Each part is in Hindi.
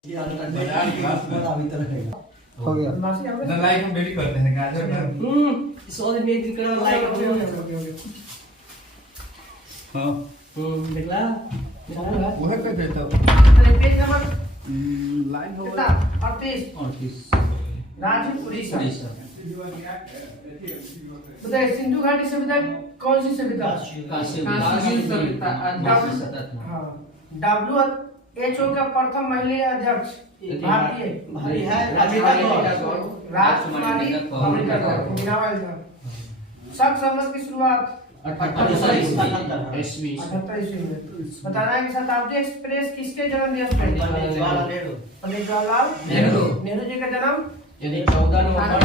हो गया लाइक हम बेबी करते हैं गाजर सो दिन एक दिन करो लाइक हो गया हां देखला वो है कैसे तो पेज नंबर लाइन हो कितना 38 राजू उड़ीसा बताइए सिंधु घाटी सभ्यता कौन सी सभ्यता काशी सभ्यता हां WHO का प्रथम महिला अध्यक्ष भारतीय राजकुमारी अमृता गौर शक संवत की शुरुआत 78 ईस्वी में। बताना है कि शताब्दी एक्सप्रेस किसके जन्म दिवस पे? पंडित जवाहरलाल नेहरू जी का जन्म 14 नवंबर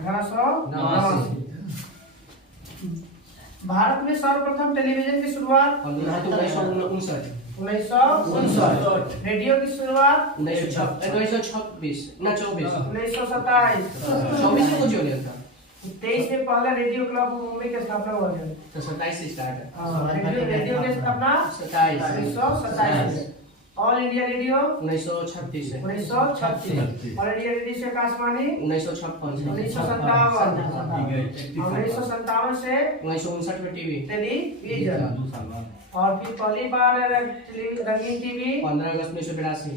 1889। भारत में सर्वप्रथम टेलीविजन की शुरुआत 1959। रेडियो की शुरुआत 1926 ना 24 1927 24 को जोड़िया था 23 में पहला रेडियो क्लब मुंबई की स्थापना हुआ है तो 27 से स्टार्ट है रेडियो की स्थापना 1927 ऑल इंडिया रेडियो 1936 से 1936 ऑल इंडिया रेडियो से आकाशवाणी 1957 से 1959 में टेलीविजन और फिर पहली बार रंगीन टीवी 15 अगस्त 1982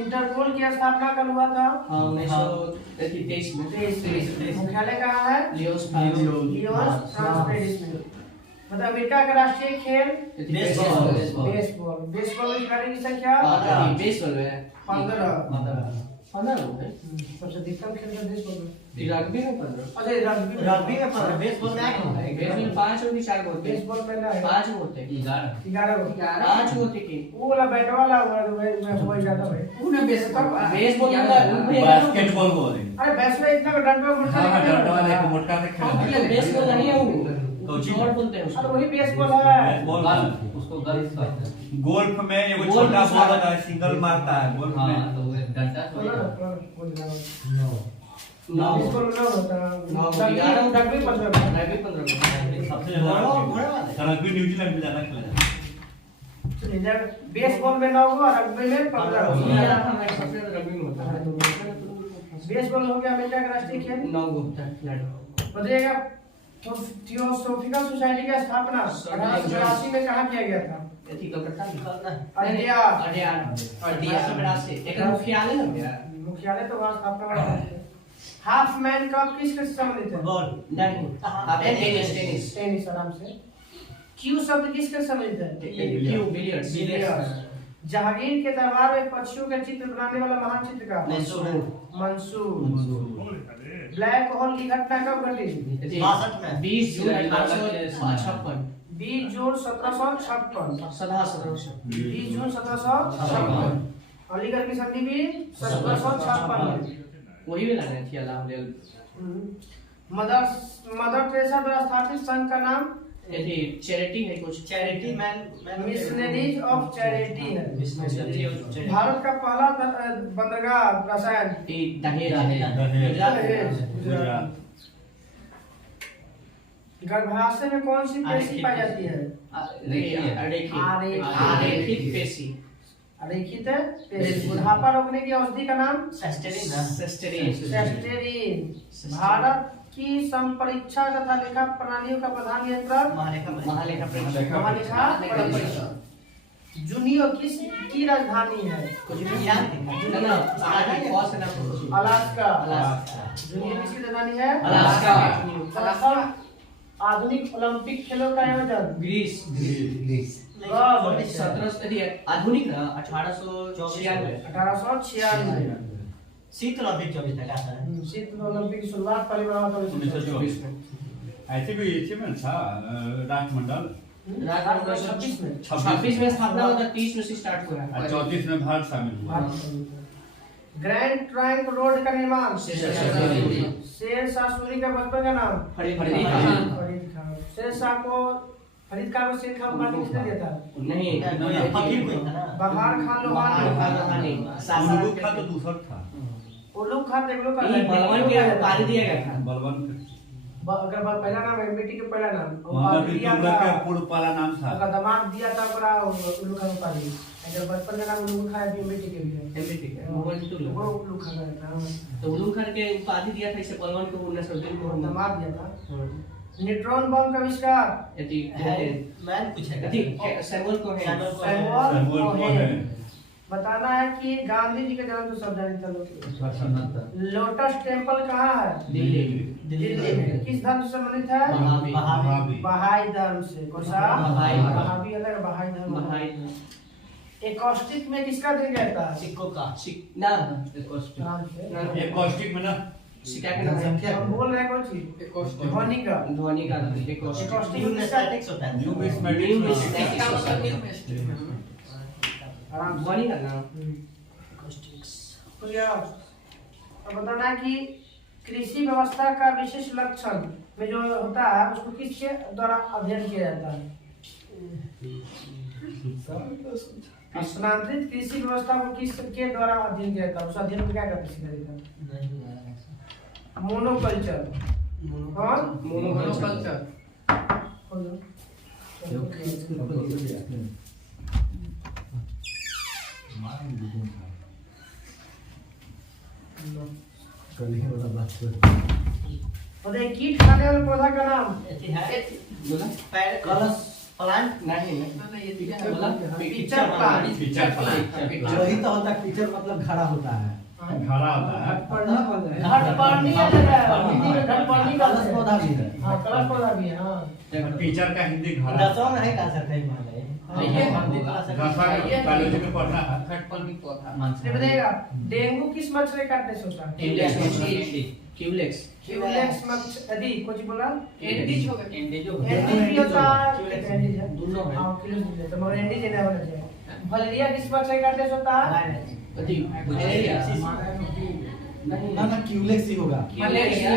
इंटरपोल की स्थापना कब हुआ था? 1923 में। मुख्यालय कहाँ है? लियोस फ्रांस पेरिस में। मतलब अमेरिका का राष्ट्रीय खेल बेसबॉल की खिलाड़ी की संख्या 15 लोग हैं। सबसे अधिकतम खेल का देशबॉल में रग्बी में 15। अच्छा रग्बी में 15 बेसबॉल में 5 और 4 होते हैं। बेसबॉल में 5 होते हैं 11 5 होते हैं वो वाला बैट वाला मैं हो जाता भाई वो ना बेसबॉल बास्केटबॉल बोल रहे अरे बेसबॉल इतना डंडा मोटा हां डंडा वाला एक मोटा से खेलते हैं बेसबॉल नहीं है वो शॉट बोलते हैं उसको वही बेसबॉल है उसको गोल्फ कहते हैं गोल्फ में एगो छोटा बॉल होता है सिंगल मारता है गोल्फ में तो वो डंडा थोड़ी नो बेसबॉल में होता है रग्बी 15 सबसे ज्यादा रग्बी न्यूजीलैंड में ज्यादा खेला जाता है चलिए बेसबॉल में 9 और रग्बी में 15 सबसे ज्यादा रग्बी में होता है बेसबॉल हो गया अमेरिका का राष्ट्रीय खेल 9 होता है खिलाड़ी बताइएगा तो थियोसॉफिकल सोसाइटी का स्थापना 1884 में कहां किया गया था? कलकत्ता में मुख्यालय तो वहां स्थापना हुआ था। हाफ मैन कप किसके संबंधित है? बॉल नहीं टेनिस आराम से। क्यू शब्द किसके संबंधित है? Q billiards. जहांगीर के दरबार में पक्षियों के चित्र बनाने वाला महान चित्रकार मंसूर। ब्लैक होल की घटना कब घटी? 62 में 20 जून 1856 20 जून 1756 20 जून 1756 अलीगढ़ की संधि भी 1756 में वही में लगाई थी अल्लाह मदर टेरेसा द्वारा स्थापित संघ का नाम चैरिटी है कुछ charity man missionaries of charity है। भारत का पहला बंदरगाह रसायन दहेज गर्भाशय में कौन सी पेशी पाई जाती है? आरेखित पेशी बुढ़ापा रोकने की औषधि का नाम सेस्टेरिन। भारत की संपरीक्षा तथा लेखा प्रणालियों का प्रधान नियंत्रक महालेखा परीक्षक। जुनियो किस की राजधानी है? अलास्का। जुनियो किसकी राजधानी है? अलास्का। आधुनिक ओलंपिक खेलों का आयोजन ग्रीस। आधुनिक 1896 शीतल ओलंपिक 24 तक आता है। शीतल ओलंपिक की शुरुआत पहली बार 1924 में। ऐसे भी इसी में था राष्ट्रमंडल 26 में स्थापना हुआ था 30 में से स्टार्ट हुआ 34 में भारत शामिल हुआ। ग्रैंड ट्रंक रोड का निर्माण शेरशाह सूरी का बचपन का नाम फरीद खान। शेरशाह को फरीद खान को शेर खान उपाधि किसने दिया था? नहीं फकीर को था ना बहार खान लोहानी। उलूग खान तो दूसरा था उलूग खान देख लो का बलवान के उपाधि दिया गया था। बलवान अगर पहला नाम एमबीटी के पहला नाम मतलब कि तुगलक का पूर्व वाला नाम था। उसका दिमाग दिया था ओकरा उल्लू खान उपाधि। अगर बचपन का नाम उल्लू खान एमबीटी के भी है। एमबीटी के वो उल्लू खान रहता है। तो उल्लू खान के उपाधि दिया था इसे पहलवान को 1903 को दिमाग दिया था। न्यूट्रॉन बम का आविष्कार यदि मैं पूछेगा ठीक सैमुअल कोहेन बताना है कि गांधी जी का जन्म तो सब जानते हैं। लोटस टेंपल कहाँ है? दिल्ली में। किस धर्म से संबंधित है? बहाई धर्म से। कौन सा? बहाई अलग, बहाई धर्म। एकॉस्टिक में किसका दिन रहता है? सिक्कों का। ना एकॉस्टिक में ना सिक्का के नाम हम बोल रहे हैं कौन चीज? ध्वनि का एकॉस्टिक में किसका टैक्स होता है? न्यूमिस्मेटिक्स का मतलब न्यूमिस्टिक आराम ध्वनि का नाम एकॉस्टिक्स। तो यार अब बताना है कि कृषि व्यवस्था का विशेष लक्षण में जो होता है उसको किसके द्वारा अध्ययन किया जाता है? स्थानांतरित कृषि व्यवस्था को किसके द्वारा अध्ययन किया जाता है? उस अध्ययन को क्या कहते हैं? मोनोकल्चर। मोनोकल्चर कीट खाने वाले पौधा का नाम कलश प्लांट नहीं पिक्चर प्लांट। वही तो होता है, पिक्चर मतलब खड़ा होता है। खड़ा होता है। घटपर्णी कलश पौधा भी है। हाँ कलश पौधा भी है। हाँ टीचर का हिंदी घड़ा दसवां है का सर कहीं मान ये कॉलेज में पढ़ना है। घटपर्णी पौधा ये बताइएगा डेंगू किस मच्छर काटने से होता है? क्यूलेक्स मच्छर यदि कुछ बोला एंडीज हो गया। एंडीज होता है दोनों है। हां क्यूलेक्स तो मगर एंडीज नहीं होना चाहिए। मलेरिया किस मच्छर काटने से होता है? मलेरिया ना क्यूलेक्स ही होगा। मलेरिया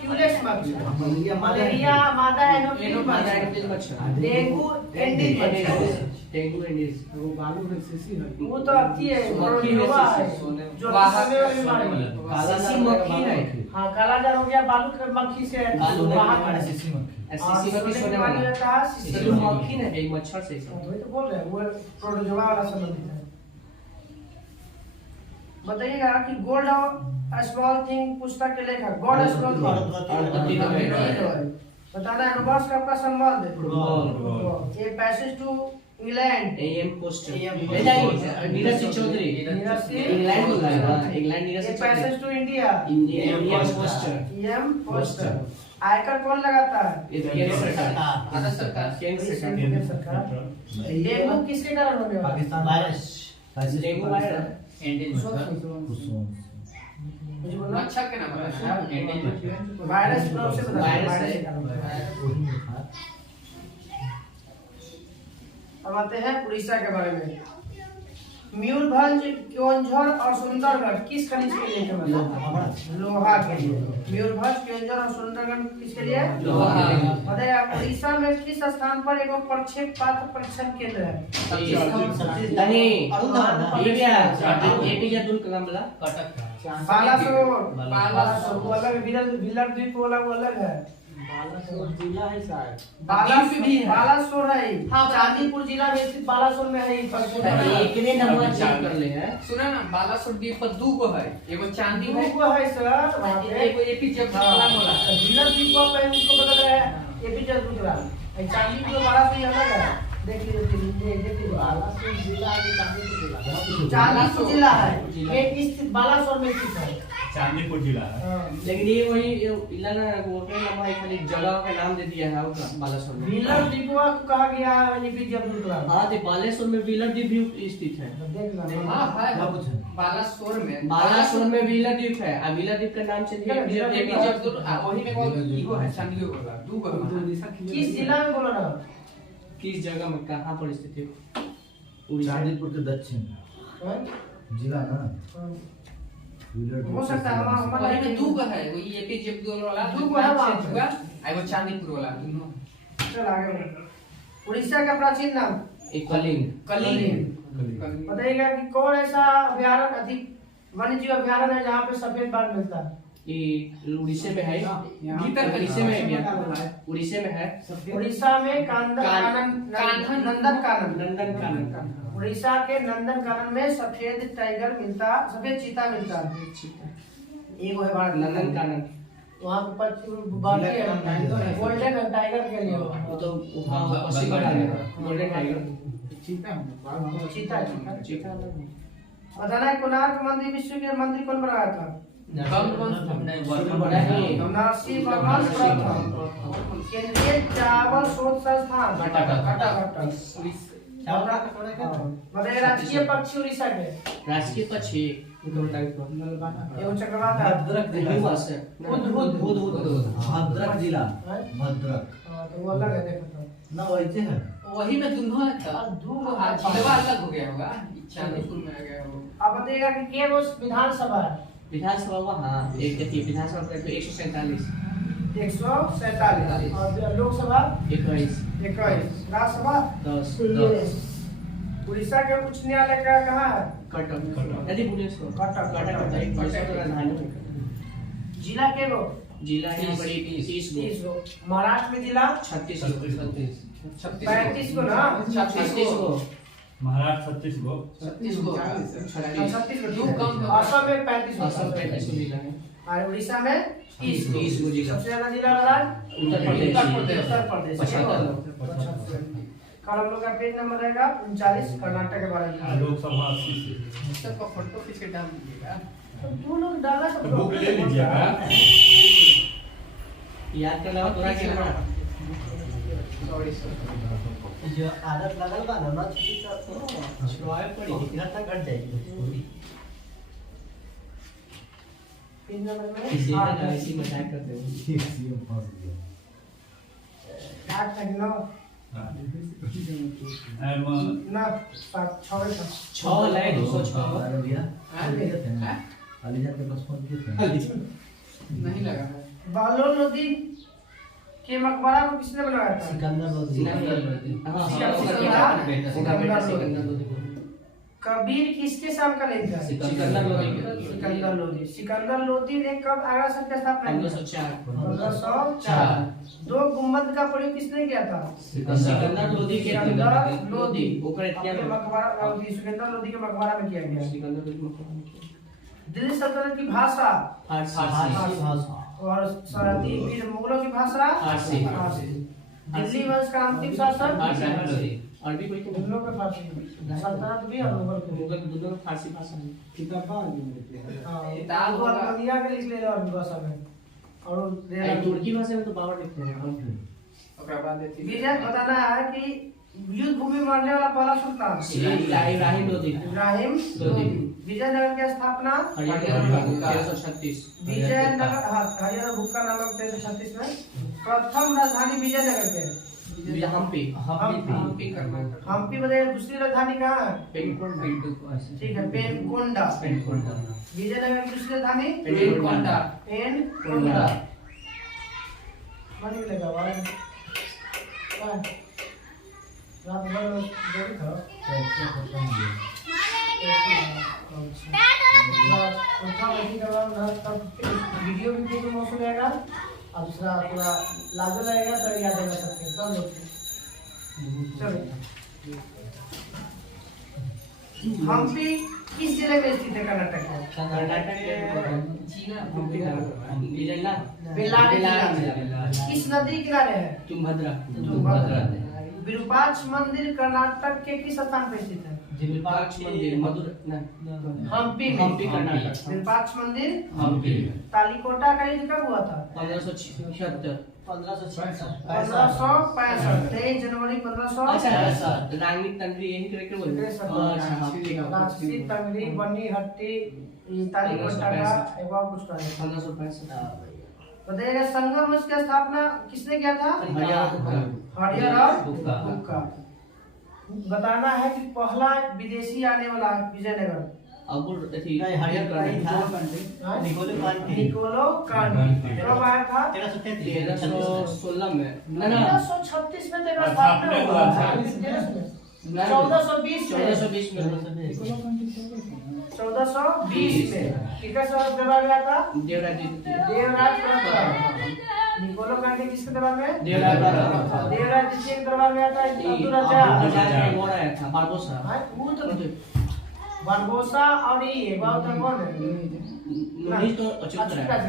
क्यूलेक्स मच्छर। मलेरिया मादा एनोफिलिस मच्छर। डेंगू एंडीज वो बालू है सीसी है। वो तो आती है प्रोटोजोआ है जो खाने वाली बीमारी काला सीसी मक्खी है। हां काला जार हो गया बालू के मक्खी से। बाहर सीसी मक्खी सोने वाली रहता है। सीसी मक्खी नहीं एक मच्छर से। वही तो बोल रहे हैं वो प्रोटोजोआ वाला संबंधित है। बताइएगा कि गोल्ड स्मॉल थिंग पुस्तक के लेखक गॉड स्मॉल बताना है अनुवाद का आपका संबंध a passage to England E M Forster Neeraj Singh Chaudhary England बोल रहा है। England Neeraj Singh passage to India E M Forster E M Forster. आयकर कौन लगाता है? केंद्र सरकार। केंद्र सरकार। डेंगू किसके कारण होने वाला? पाकिस्तान वायरस। डेंगू वायरस मच्छर के नाम है वायरस से अब आते हैं उड़ीसा के बारे में। मयूरभंज क्योंझर और सुंदरगढ़ किस खनिज के लिए फेमस है? लोहा के लिए। मयूरभंज क्योंझर और सुंदरगढ़ किसके लिए? लोहा। बताइए उड़ीसा में किस स्थान पर एक प्रक्षेपण परीक्षण केंद्र है? एपीजे अब्दुल कलाम बालासोर वो अलग विलर द्वीप वाला वो अलग है। बालासोर जिला है शायद। बालासोर है। हाँ चांदीपुर जिला में स्थित बालासोर में है। एक ने नंबर चेक कर ले है। सुना ना बालासोर द्वीप पर दो गो है। एगो चांदी को है सर वहां पे एगो एपीजे अब्दुल कलाम वाला विलर द्वीप पर उसको बदल रहा है एपीजे अब्दुल कलाम। चांदीपुर बालासोर अलग है। देख लीजिए बालासोर जिला है। चांदीपुर जिला है ये स्थित बालासोर में स्थित है। चांदीपुर जिला है लेकिन ये वही इलाना होटल नाम है खाली जगह का नाम दे दिया है बालासोर में। विलर द्वीप को कहा गया है एपीजे अब्दुल कलाम। हां तो बालासोर में विलर द्वीप भी स्थित है। देखना हां है बालासोर में विलर द्वीप है। अब विलर द्वीप का नाम से एपीजे अब्दुल वही में वो है चांदीपुर वाला दो गो। किस जिला में बोला ना किस जगह में कहां पर स्थित है? चांदीपुर के दक्षिण जिला ना हो सकता है हमारा में दो है वो ये एपीजे अब्दुल वाला दो है वहां आई वो चांदीपुर वाला दोनों। चल आगे बढ़ो। उड़ीसा का प्राचीन नाम एक कलिंग। बताइएगा कि कौन ऐसा अभयारण्य अधिक वन्य जीव अभयारण्य है जहाँ पे सफेद बाघ मिलता है। ये उड़ीसा में है, उड़ीसा में है क्या? उड़ीसा में है, उड़ीसा में नंदन कानन। उड़ीसा के नंदन कानन में सफेद टाइगर मिलता, सफेद चीता मिलता है। एक है भारत नंदन कानन, वहाँ पे गोल्डन टाइगर के लिए वो तो वहाँ पश्चिम बंगाल में गोल्डन टाइगर, चीता चीता अलग है। बताना है कोणार्क मंदिर विश्व के मंदिर कौन बनाया था? नरसिंह भगवान प्रथम। केंद्रीय चावल शोध संस्थान बताइए। राजकीय पक्षी उड़ीसा के, राजकीय पक्षी एवं चक्रवात है भद्रक जिला, भद्रक तो वो अलग है, देखो ना वैसे है। वही में दुनो है था, जिलवा अलग हो गया होगा, चांदपुर में आ गया होगा। अब बताइएगा कि के वो विधानसभा है? विधानसभा वहाँ एक देखिए, विधानसभा 147, 147 और लोकसभा 21, 21, राज्यसभा 10। उड़ीसा के उच्च न्यायालय का कहाँ है? कटक, यदि भुवनेश्वर, कटक कटक राजधानी है। जिला के वो जिला है बड़ी 30 गो। महाराष्ट्र में जिला 36 35 को ना, 36 को, महाराष्ट्र 36 गो, 36 को, 36 को। दो कम है। असम में 35 असम 35 जिला है, और उड़ीसा में 30 को जिला। सबसे ज्यादा जिला वाला उत्तर प्रदेश, उत्तर प्रदेश 75। कल हम लोग का पेज नंबर रहेगा 39, कर्नाटक के बारे में। लोकसभा 80 से। सबका फोटो खींच के डाल दीजिएगा। तो दो लोग डालना सब तो बुक ले लीजिएगा। याद करना हो थोड़ा क्या बड़ा सॉरी सर। जो आदत लगल बा ना छुट्टी का छुड़वाए पड़ी, कितना तक घट जाएगी। पेज नंबर में इसी 8 में इसी में टाइप करते हैं। 8 तक 9 ना 7 6 6 लाइन 206 अलीजा के पास फोन किए थे। नहीं लगा है। बालोल नदी के मकबरा को किसने बनाया था? सिकंदर लोधी। कबीर किसके साल का नहीं था? सिकंदर लोधी। सिकंदर लोधी। सिकंदर लोधी ने कब आगरा शहर की स्थापना की? 1504। 2 गुम्बद का प्रयोग किसने किया था? सिकंदर लोधी के सिकंदर लोधी। ऊपर अपने इतना मकबरा सिकंदर लोधी के मकबरा में किया गया। सिकंदर लोधी दिल्ली सल्तनत की भाषा फारसी, और सरहदी फिर मुगलों की भाषा फारसी। दिल्ली वंश का अंतिम शासक अरबी कोई नहीं, मुगलों के फारसी सल्तनत भी और मुगल की। मुगल दोनों में फारसी भाषा है। किताब वो अरबिया के लिख ले रहे अरबी भाषा में और तुर्की भाषा में तो बाबर लिखते हैं। ओकरा बाद विजय बताना है कि युद्ध भूमि में मरने वाला पहला सुल्तान इब्राहिम लोधी। इब्राहिम लोधी। विजयनगर की स्थापना 1336। विजयनगर हरियाणा भूखा नामक 1336 में। प्रथम राजधानी विजयनगर के हम्पी, हम्पी कर्नाटक। हम्पी बताइए। दूसरी राजधानी कहाँ है? पेनकोंडा। ठीक है, पेनकोंडा। विजयनगर की दूसरी राजधानी पेनकोंडा। पेनकोंडा। मन मिलेगा रात भर देरी था। वीडियो भी देखो मौसम रहेगा और दूसरा पूरा लागू रहेगा तो याद रहेगा सबके सब लोग। चलो हम्पी किस जिले में स्थित है? कर्नाटक में। कर्नाटक के बेल्लारी जिला। किस नदी किनारे है? तुंगभद्रा। विरूपाक्ष मंदिर कर्नाटक के किस स्थान पर स्थित है? विरूपाक्ष मंदिर हम्पी में। हम्पी कर्नाटक। विरूपाक्ष मंदिर हम्पी। तालिकोटा का युद्ध कब हुआ था? 1576। 1565। 23 जनवरी 1500। अच्छा, रानी तंत्री यही करके बोलते हैं। राजसी तंगड़ी बनी हट्टी तालिकोटा का एक और कुछ का 1565। बताइएगा संगम वंश की स्थापना किसने किया था? हरियर और भुक्का। बताना है कि पहला विदेशी आने वाला विजयनगर निकोलो कांटी कब आया था? 1316 में। 1336 में तेरा स्थापना हुआ था। 1420 में। 1420 में किसका शहर दबा गया था? देवराज द्वितीय। देवराज प्रथम। निकोलो कांटे किसके दरबार में? देवराज प्रथम। देवराज द्वितीय के दरबार में आता है अब्दुल रजा। वो आया था बारबोसा। वो तो बारबोसा और ये बात कौन है? नहीं तो अचुतरा है।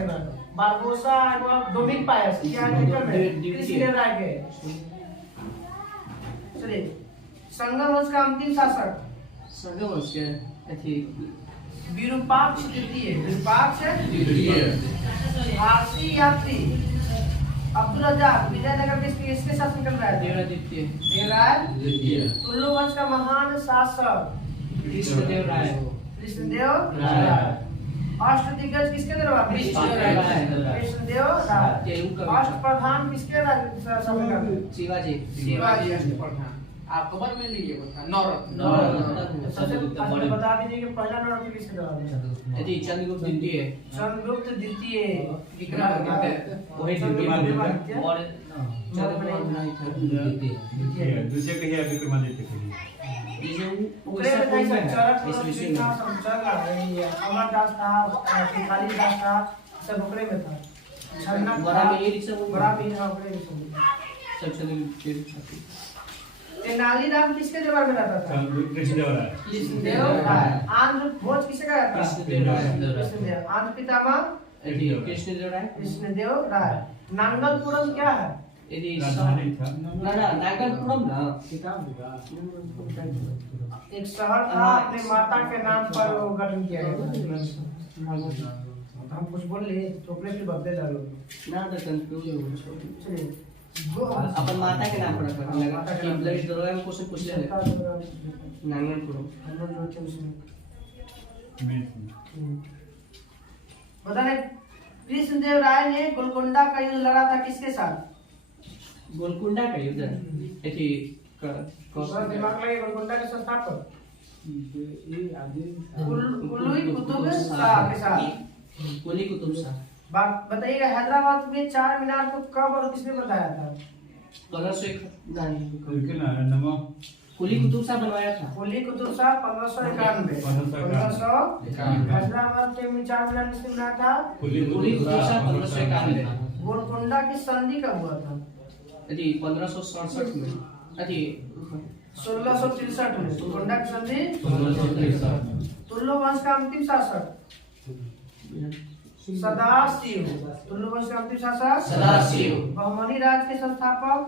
बारबोसा और डोमिनिक पायस क्या निकल में कृष्णदेवराय के। चलिए संगम वंश का अंतिम शासक संगमवंश के अथी विरूपाक्ष द्वितीय। विरूपाक्ष द्वितीय। झांसी यात्री अब्दुल रज्जाक विजयनगर के किसके शासन कर रहा है? देवराज द्वितीय। देवराज द्वितीय। तुल्लु वंश का महान शासक कृष्णदेव राय। कृष्णदेव राय। अष्टदिग्गज किसके दरबार में? कृष्णदेव राय। अष्टप्रधान किसके शासन कर? शिवाजी। शिवाजी अष्टप्रधान। अकबर में लिए था नौरत्न। सबसे पहले बता दीजिए कि पहला नौरत्न किसके दरबार में? यदि चंद्रगुप्त द्वितीय। चंद्रगुप्त द्वितीय। विक्रमादित्य। वही विक्रमादित्य। और चंद्रगुप्त दूसरे कहिए विक्रमादित्य कहिए। ये जो ओकरे में नहीं सब चरक और कृष्णा संचल रही है। अमरदास था, कालिदास था, सब ओकरे में था। छन्ना बड़ा में ये रिक्शा बड़ा भी था ओकरे में सब। सब चंद्रगुप्त। तेनालीराम किसके दरबार में रहता था? कृष्णदेव राय। कृष्णदेव राय। आंध्र भोज किसका रहता? कृष्णदेव राय। कृष्णदेव। आंध्र पितामह कृष्णदेव राय। कृष्णदेव राय। नांगलपुरम क्या है? यदि राजधानी था। ना नागलपुरम ना एक शहर था, अपने माता के नाम पर वो गठन किया गया था। हम कुछ बोल लिए तो ओकरे पे बदले डालो। ना तो कंफ्यूज हो चलिए अपन माता के नाम पर रखा लगा कि ब्लड दरोगा में क्वेश्चन पूछ ले नागलपुरम। पता नहीं कृष्णदेव राय ने गोलकोंडा का युद्ध लड़ा था किसके साथ? गोलकुंडा का युद्ध एथी दिमाग लगे गोलकोंडा के संस्थापक कुली कुतुब शाह के साथ। कुली कुतुब शाह। बात बताइएगा हैदराबाद में चार मीनार को कब और किसने बनाया था? 1501 नहीं नमो कुली कुतुब शाह बनवाया था। कुली कुतुब शाह 1591। 1591 हैदराबाद के में चार मीनार किसने बनाया था? कुली कुतुब शाह 1591। गोलकोंडा की संधि कब हुआ था? यदि 1567 में यदि 1663 में गोलकोंडा की संधि। 1663 तुल्लु वंश का अंतिम शासक सदाशिव। तुल्लु वंश का अंतिम शासक सदाशिव। बहमनी राज के संस्थापक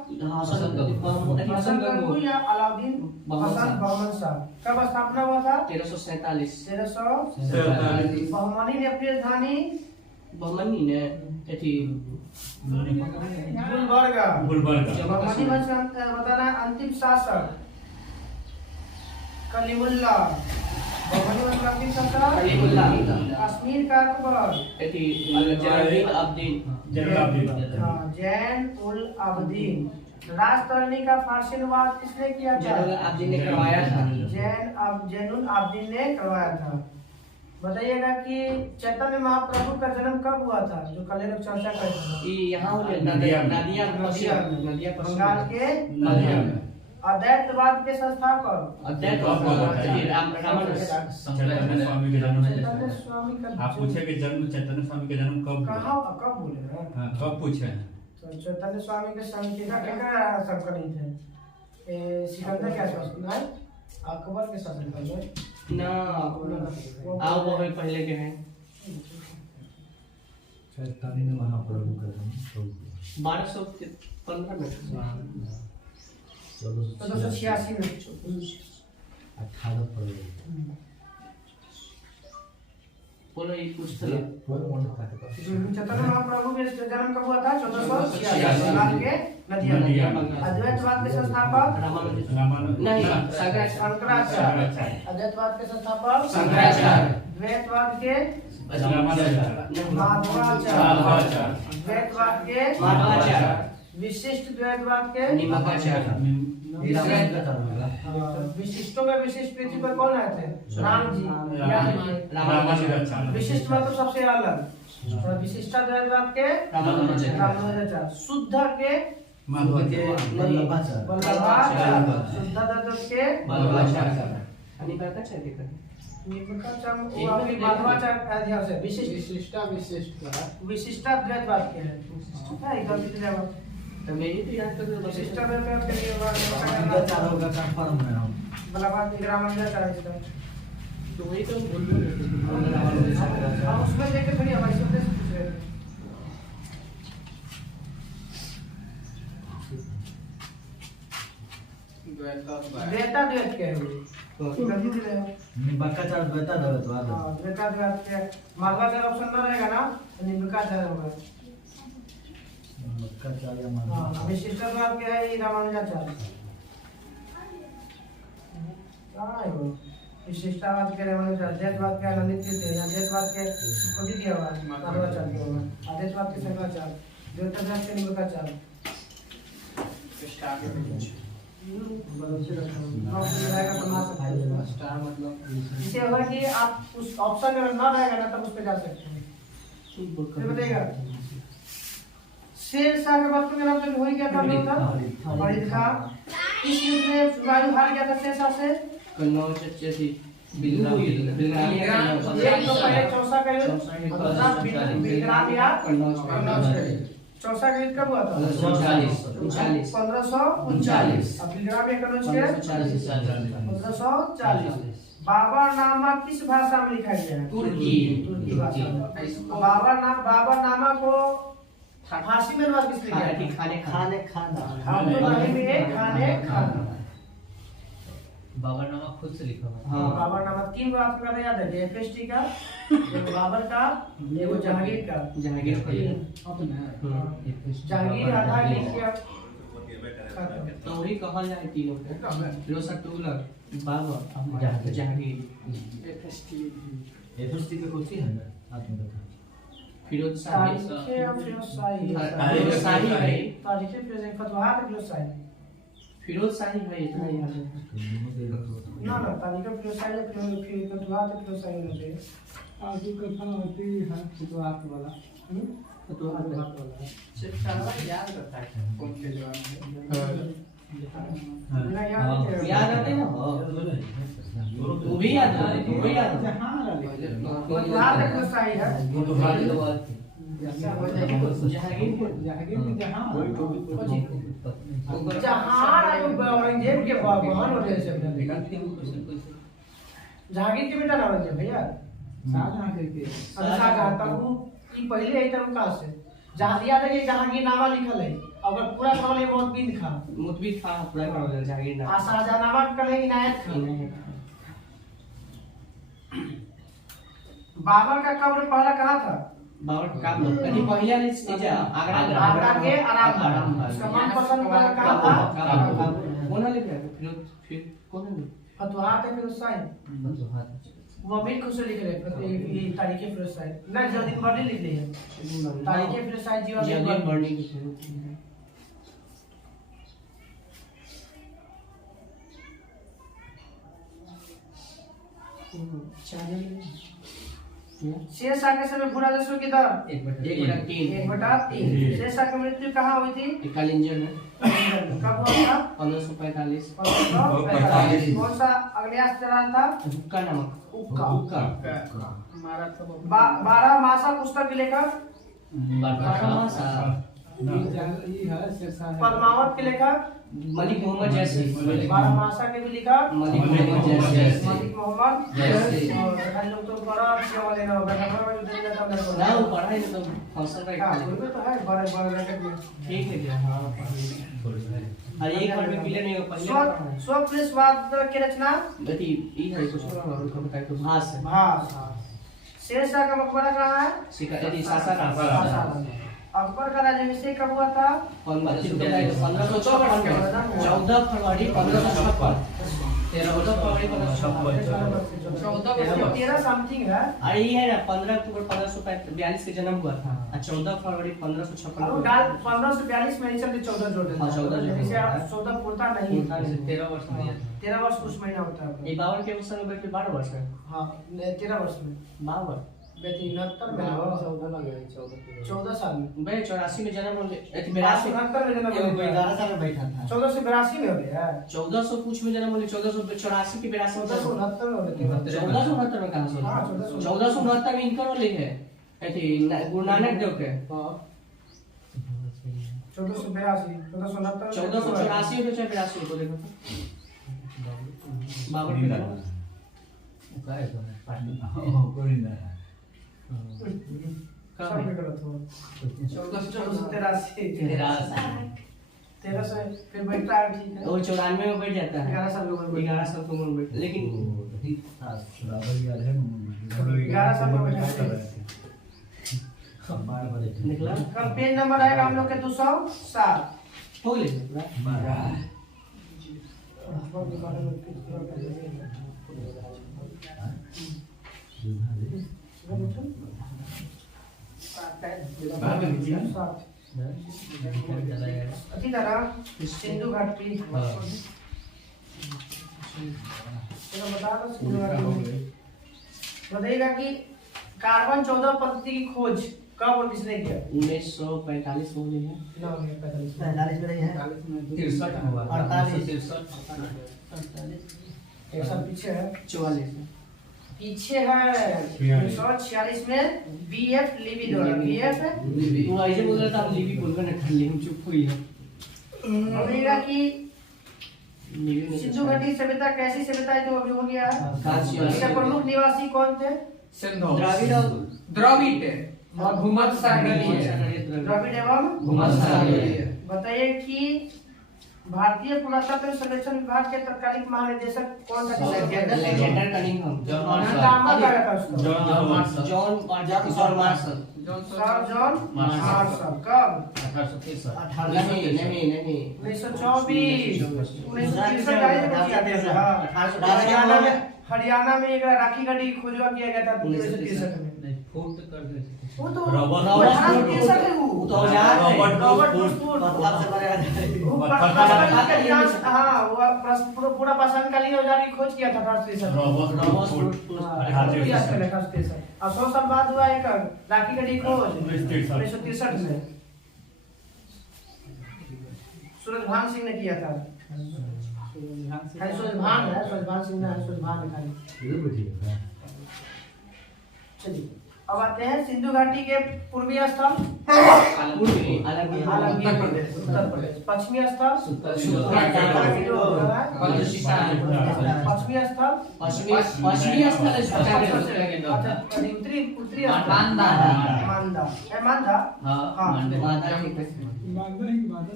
हसन गंगू या अलाउद्दीन हसन बहमन शाह। कब स्थापना हुआ था? 1347। 1347। बहमनी ने अपनी राजधानी बहमनी ने एथी गुलबर्गा। बहमनी वंश का बताना अंतिम शासक कलीमुल्ला। बहमनी वंश का अंतिम शासक कलीमुल्ला। कश्मीर का अकबर एथी जैनुल आबदीन। जैन उल आबदीन। राजतरणी का फारसी अनुवाद किसने किया था? जैनुल आबदीन ने करवाया था। जैनुल आबदीन ने करवाया था। बताइएगा कि चैतन्य महाप्रभु का जन्म कब हुआ था? जो कल लोग चर्चा कर रहे थे। ये यहाँ हो नदिया बंगाल के नदिया में। अद्वैतवाद के संस्थापक स्वामी के जन्म चैतन्य स्वामी का आप पूछे कि जन्म चैतन्य स्वामी के जन्म कब हुआ? कब बोले हैं? हाँ, कब पूछे हैं? तो चैतन्य स्वामी के संकेता क्या संकलित है? सिकंदर के आसपास नहीं, अकबर के शासन काल में ना आओ वो भी पहले के हैं। चैतन्य महाप्रभु का जन्म 1215 में 1786 में 18 फरवरी। बोलो ये कुछ था। चैतन्य महाप्रभु के जन्म कब हुआ था? 1486 बंगाल के नदिया में। अद्वैतवाद के संस्थापक नहीं शंकराचार्य। अद्वैतवाद के संस्थापक शंकराचार्य। द्वैतवाद के रामानुजाचार्य। माधवाचार्य। द्वैतवाद के माधवाचार्य। विशिष्ट द्वैतवाद के निमकाचार्य। विशिष्टों में विशिष्ट पृथ्वी पर कौन आए थे? राम जी। रामानुजाचार्य। विशिष्ट मतलब सबसे अलग। विशिष्टा द्वैतवाद के रामानुजाचार्य। शुद्ध के वल्लभाचार्य। वल्लभाचार्य। शुद्ध द्वैतवाद के बल्लभाचार्य। निमकाचार्य निम्बकाचार्य वो आपकी माधवाचार्य ध्यान से विशिष्टाद्वैतवाद के है एकदम कितने बार तो मेरी तो याद कर दो विशिष्टाद्वैतवाद के लिए निम्बकाचार्य का कंफर्म है हम बलाबाद ग्रामांगचार्य का तो वही तो बोल रहे थे हम उसमें लेके थोड़ी हमारे शब्द से पूछ रहे थे द्वैताद्वैत के है गलती से निम्बकाचार्य द्वैताद्वैतवाद हां द्वैताद्वैत के माधवाचार्य ऑप्शन न रहेगा ना तो निम्बकाचार्य होगा निम्बकाचार्य हां विशिष्टाद्वैत के है रामानुजाचार्य हां वो विशिष्टाद्वैत के रामानुजाचार्य द्वैतवाद के ललित थे या द्वैतवाद के को भी दिया हुआ है माधवाचार्य के होगा अद्वैतवाद के शंकराचार्य द्वैताद्वैत के निम्बकाचार्य स्टार मतलब इसे होगा कि आप उस ऑप्शन में ना रहेगा ना तब उस पे जा सकते हैं फिर बताइएगा शेर शाह के वक्त में नाम से हुई क्या था था फरीद खान इस युद्ध में सुगारी हार गया था शेर शाह से कन्नौज अच्छी बिल्ला एक तो पहले चौसा का युद्ध दूसरा बिलग्राम या कन्नौज चौसा का युद्ध कब हुआ था 1539 अब बिलग्राम या कन्नौज के 1540 बाबर नामा किस भाषा में लिखा गया है तुर्की भाषा में बाबर नामा को फांसी में अनुवाद किस लिखा है खाने खाने खाना हम तो नहीं में खाने खाना बाबरनामा खुद से लिखा हुआ है हाँ बाबर नामा तीन बार आपको याद है एफएसटी का एक बाबर का एक जहांगीर का जहांगीर का जहांगीर आधा लिख के तो वही कहल जाए तीनों के फिरोज तुगलक बाबर जहांगीर एफएसटी पे कुछ ही है ना आपने बताया फिरोज तारीख शाही फिरोज शाही फिरोज शाही है तारीख फिरोज फतवाहत फिरोज शाही फिरोज शाही है इतना याद है ना ना तारीख फिरोज शाही फिरोज फतवाहत फिरोज शाही होना चाहिए आगे कथन होती है फतवाहत वाला फतवाहत वाला सिर्फ सारा याद करता है कौन के जवाब मेरा याद रहते ना वो भी याद है वो भी याद है हां फतवाहत फिरोज शाही है जहांगीर के जहां जहां औरंगजेब के बहन होते हैं जहांगीर के बेटा औरंगजेब भैया शाहजहां के शाहजहां का वो ई पहले आई तरह का से जहां याद है कि जहांगीर नामा लिखल है अगर पूरा नाम है मोतबिन खान मुतबी था पूरा करल जहांगीर आ शाहजहां नामा कल है इनायत खान बाबर का कब्र पहला कहां था बाबर का कहीं पहले ने आगरा के आराम उसका मनपसंद कलर कहां था कौन लिखा है फिर कौन है फतवाहत है फिरोज शाही वो अमीर खुद से लिख रहे हैं ये तारीख फिरोज शाही ना जल्दी बर्नी लिख दी है तारीख फिरोज शाही जीवन बर्नी की शेर शाह के समय बुरा दसों की दर 1/3 1/3 शेर शाह की मृत्यु कहाँ हुई थी कालिंजर में कब हुआ था 1545 1545 कौन सा अग्न्यास्त्र चला था हुक्का नामक उक्का मारा था 12 मासा पुस्तक के लेखक पद्मावत के लेखक मलिक मोहम्मद जैसी 12 मासा के भी लिखा मलिक मोहम्मद जैसी मलिक मोहम्मद जैसी हम लोग तो बड़ा क्या बोले ना बैठा में उधर जाता ना है वो पढ़ा है तो फंक्शन का हां वो तो है बड़े बड़े रैकेट में ठीक है क्या हां अरे एक बार में क्लियर नहीं हो पहले स्वप्रेसवाद की रचना गति ई है कुछ और बताए तो भास है भास शेर शाह का मकबरा कहाँ है सिकंदरी सासाराम अकबर का राज्याभिषेक कब हुआ था 1554 14 फरवरी 1556 14 फरवरी 1556 13 समथिंग है अरे ये है ना 15 अक्टूबर 1542 के जन्म हुआ था और 14 फरवरी 1556 और डाल 1542 में नहीं चलते 14 जोड़ देते हाँ, 14 जोड़ जैसे आप 14 पूरता नहीं 13 वर्ष में 13 वर्ष कुछ महीना होता है ये बाबर के उस समय बैठे 12 वर्ष में हाँ 13 वर्ष में 52 बेटी 69 में हो 14 लगे 14 14 साल में भाई 84 में जन्म हो 82 82 69 में जन्म ये कोई हो 11 साल में बैठा था 14 से 82 में हो गया 1400 कुछ में जन्म हो 1484 की 82 में 1469 में हो गया 1469 में कहां से हाँ, 1469 में इनकर वाले है अथी गुरु नानक देव के हां 1482 1469 1484 में 82 को देखो बाबर के नाम काय तो पार्टी कोरिंदा सब में गलत हो 1483 13 से फिर बैठता है ठीक है वो 94 में बैठ जाता है 11 साल की उम्र में 11 साल की उम्र में बैठ लेकिन ठीक था बराबर याद है 11 साल में बैठा बार बार निकला कल पेज नंबर आएगा हम लोग के 207 हो गया पूरा अच्छी तरह सिंधु घाटी चलो बता दो सिंधु घाटी बताइएगा कि कार्बन 14 पद्धति की खोज कब और किसने किया 1945 में हुई है ना 45 45 में नहीं है 63 में हुआ 48 एक साल पीछे है 44 पीछे है 1946 में बीएफ लिबी द्वारा बीएफ वो ऐसे बोल रहा था लिबी बोलकर ना कर ली चुप हुई है बोलेगा कि लिबी सिंधु घाटी सभ्यता कैसी सभ्यता है जो अभी हो गया है इसके प्रमुख निवासी कौन थे सिंधु द्राविड़ द्रविड़ और भूमध्य सागरीय द्रविड़ एवं भूमध्य सागरीय बताइए कि भारतीय पुरातत्व सर्वेक्षण विभाग के तत्कालीन महानिदेशक कौन था लेजेंडर कनिंघम नाम क्या था उसका John marshal sir John Marshall कब 1863 नहीं 1924 1963 हरियाणा में एक राखी गढ़ी खोजवा किया गया था 1963 में फूट कर दे वो तो रॉबर्ट 63 है वो तो यार रॉबर्ट बुशफोर्ड सबसे बड़े वो पाषाण का इतिहास हाँ वो पूरा पाषाण कालीन औजार की खोज किया था 1863 और 100 साल बाद हुआ एक राखी गढ़ी खोज 1963 में सूरजभान सिंह ने किया था सूरजभान सिंह ने सूरजभान ने खाली चलिए अब आते हैं सिंधु घाटी के पूर्वी स्थल उत्तर प्रदेश पश्चिमी स्थल पश्चिमी स्थल पश्चिमी स्थल उत्तरी स्थल मांदा मांदा हाँ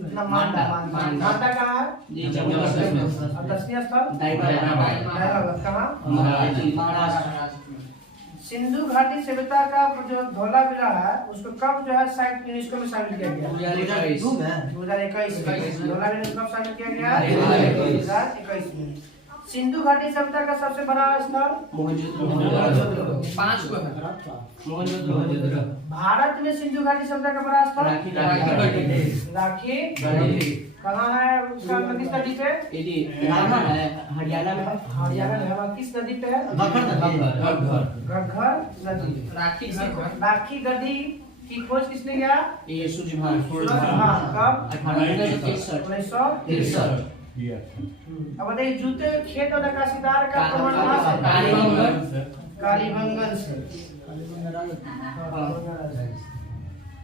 ना मांदा कहाँ है दक्षिणी स्थल कहाँ सिंधु घाटी सभ्यता का जो धौलावीरा है उसको कब जो है साइट यूनेस्को में शामिल किया गया 2021 में धौलावीरा कब शामिल किया गया 2021 में सिंधु घाटी सभ्यता का सबसे बड़ा स्थल मोहनजोदड़ो 5 को है मोहनजोदड़ो भारत में सिंधु घाटी सभ्यता का बड़ा स्थल राखी कहाँ है उसका किस नदी पे हरियाणा में हरियाणा में किस नदी पे है घग्गर नदी राखी गढ़ी की खोज किसने किया ये सूर्यभान कब 1963 अब बताइए जूते खेत और नक्काशीदार का प्रमाण कहाँ से कालीबंगन से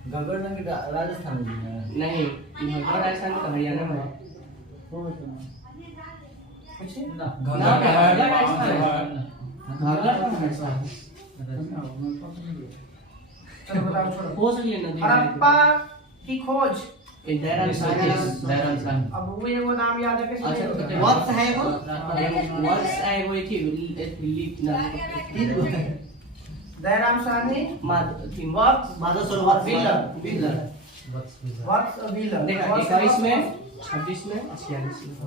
गगन में राजस्थान में नहीं घग्गर राजस्थान का हरियाणा में चलो बताओ छोड़ो हो सकती है नदी हड़प्पा की खोज दयाराम साहनी अब वो नाम याद है अच्छा कैसे वक्त है वो वंश है वो एक दयाराम साहनी माधव सरोवर व्हीलर वक्त व्हीलर देखा 21 में 26 में 46 में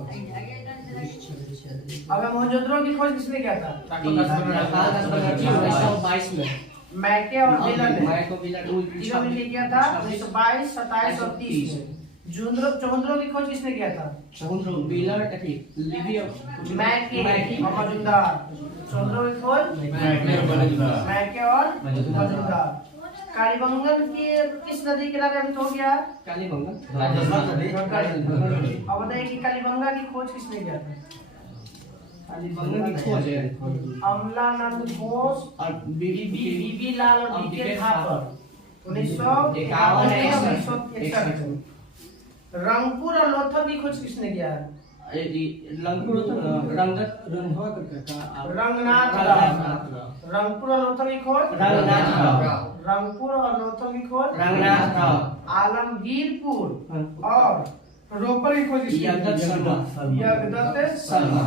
अगर मोहनजोदड़ो की खोज किसने किया था 1922 में मैके और व्हीलर ने माय को व्हीलर तीनों मिलकर किया था 1922 27 और 30 में चौहंद्रो की खोज किसने किया था? समुद्र बिलर अथी लिबी मैके और मजुमदार। चौहंद्रो की खोज मैके और मजुमदार। कालीबंगन की किस नदी के किनारे अभी हो गया? कालीबंगन अब बताइए कि कालीबंगा की खोज किसने किया था? कालीबंगन की खोज है अमलानंद घोष और बीबी लाल और डीके थापर 1951। रंगपुर और लोथल की खोज किसने किया है? रंगपुर रंगत रंगनाथ राव। रंगपुर और लोथल की खोज रंगनाथ राव। रंगपुर और लोथल की खोज रंगनाथ राव। आलमगीरपुर और रोपर की खोज किसने यगदत्त शर्मा। यगदत्त शर्मा।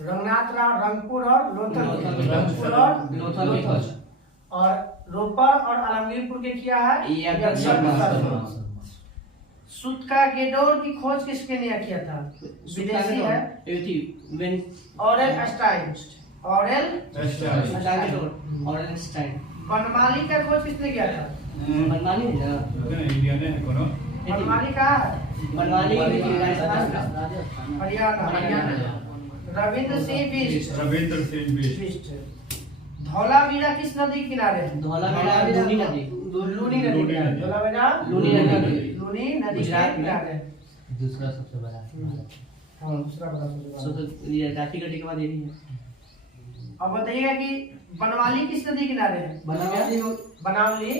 रंगनाथ राव रंगपुर और लोथल रंगपुर और लोथल की खोज और रोपर और आलमगीरपुर के किया है यगदत्त शर्मा। सूत का गेडोर की खोज किसके ने किया था? विदेशी है ऑरेल स्टाइन। ऑरेल ऑरेंस्टाइन। बनमाली का खोज किसने किया था? बनमाली है ना इंडिया ने कोनो बनमाली कहाँ है? बनमाली राजस्थान का हरियाणा। रविंद्र सिंह बिष्ट। धौलावीरा किस नदी के किनारे है? धौलावीरा लूनी नदी। लूनी नदी किनारे। धौलावीरा लूनी नदी। लूनी नदी के किनारे। दूसरा सबसे बड़ा हाँ दूसरा बड़ा सबसे सो बड़ा। तो ये राठी गढ़ी के बाद ये है अब बताइएगा कि बनमाली किस नदी किनारे है? बनावली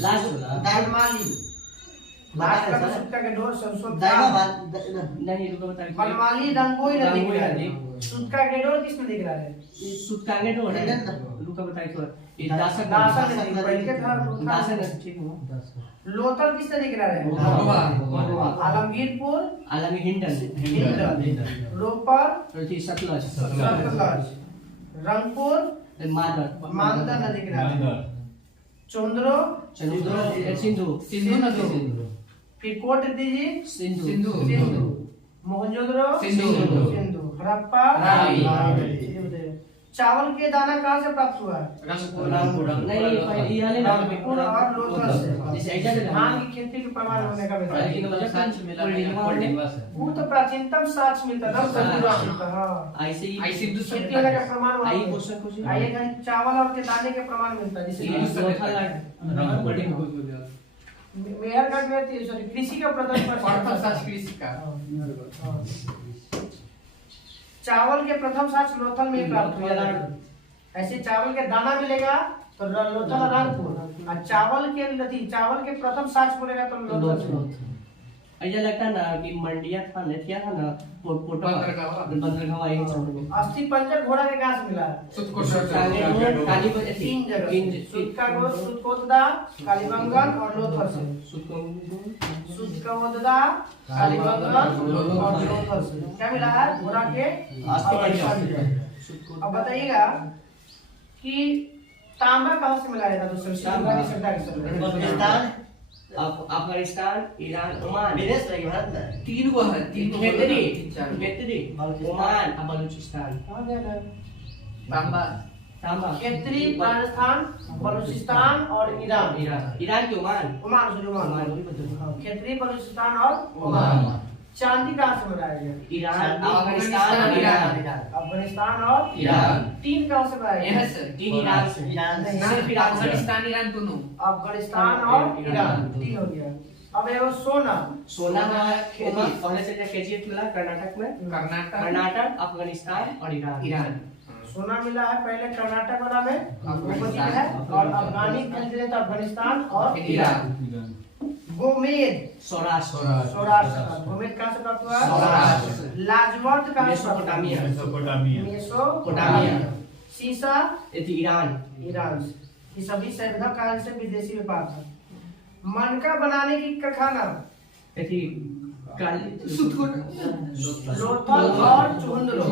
लास्ट बनमाली लास्ट का सूत का गेडोर संसद नहीं रुको बता बनमाली रंगोई नदी रंगोई किनारे। नदी। सूत का गेडोर किस नदी किनारे है? सुतकांगे तो है रुको बताइए तो ये दासक दासक नदी पहले के था दासक नदी ठीक है लोथल किस नदी किनारे है? आलमगीरपुर आलमी हिंडन रोपर सतलज सतलज रंगपुर मांदर नदी किनारे चौंद्रो सिंधु सिंधु फिर कोट दीजिए सिंधु मोहनजोदड़ो सिंधु हड़प्पा चावल के दाना कहाँ से प्राप्त हुआ है? नहीं ये वाले रंगपुर और लोथल से। जैसे ऐसा धान की खेती के प्रमाण होने का बताइए। वो तो प्राचीनतम साक्ष्य मिलता था मिलता हाँ ऐसे ही खेती होने का प्रमाण वहाँ आई पे। क्वेश्चन कुछ आइएगा चावल और के दाने के प्रमाण मिलता है जैसे मेहरगढ़ में सॉरी कृषि का प्रथम चावल के प्रथम साक्ष्य लोथल में प्राप्त हुआ। ऐसे चावल के दाना मिलेगा तो लोथल और रंगपुर और चावल के प्रथम साक्ष्य बोलेगा तो लोथल। ऐसा लगता ना कि मंडिया था ने क्या था ना बंदरगांव आई अस्थि पंजर घोड़ा के घास मिला है काली तीन जगह सूत का गोद सूतकोतदा कालीबंगन और लोथल से सूतकोतदा कालीबंगन और लोथल से क्या मिला है? घोड़ा के अस्थि पंजर। अब बताइएगा कि तांबा कहाँ से मिलाया था? दूसरे अफगानिस्तान ईरान ओमान तीन गो है खेतरी ओमान और बलूचिस्तान तांबा खेतरी राजस्थान बलूचिस्तान और ईरान। ईरान के ओमान खेतरी बलूचिस्तान और ओमान। चांदी कहाँ से बनाया गया? ईरान अफगानिस्तान और ईरान अफगानिस्तान और ईरान। तीन कहाँ से बनाया गया? तीन ईरान से सिर्फ ईरान से अफगानिस्तान और ईरान तीन हो गया। अब है वो सोना पहले से केजीएफ मिला कर्नाटक में कर्नाटक अफगानिस्तान और ईरान। सोना मिला है पहले कर्नाटक वाला में है और अफगानिस्तान और ईरान। गोमेद सौराष्ट्र गोमेद कहाँ से प्राप्त हुआ? लाजवर्द कहाँ से मेसोपोटामिया सीसा ईरान ये सभी सभ्यता काल से विदेशी व्यापार था। मनका बनाने की कारखाना लोथल और चुहंदरो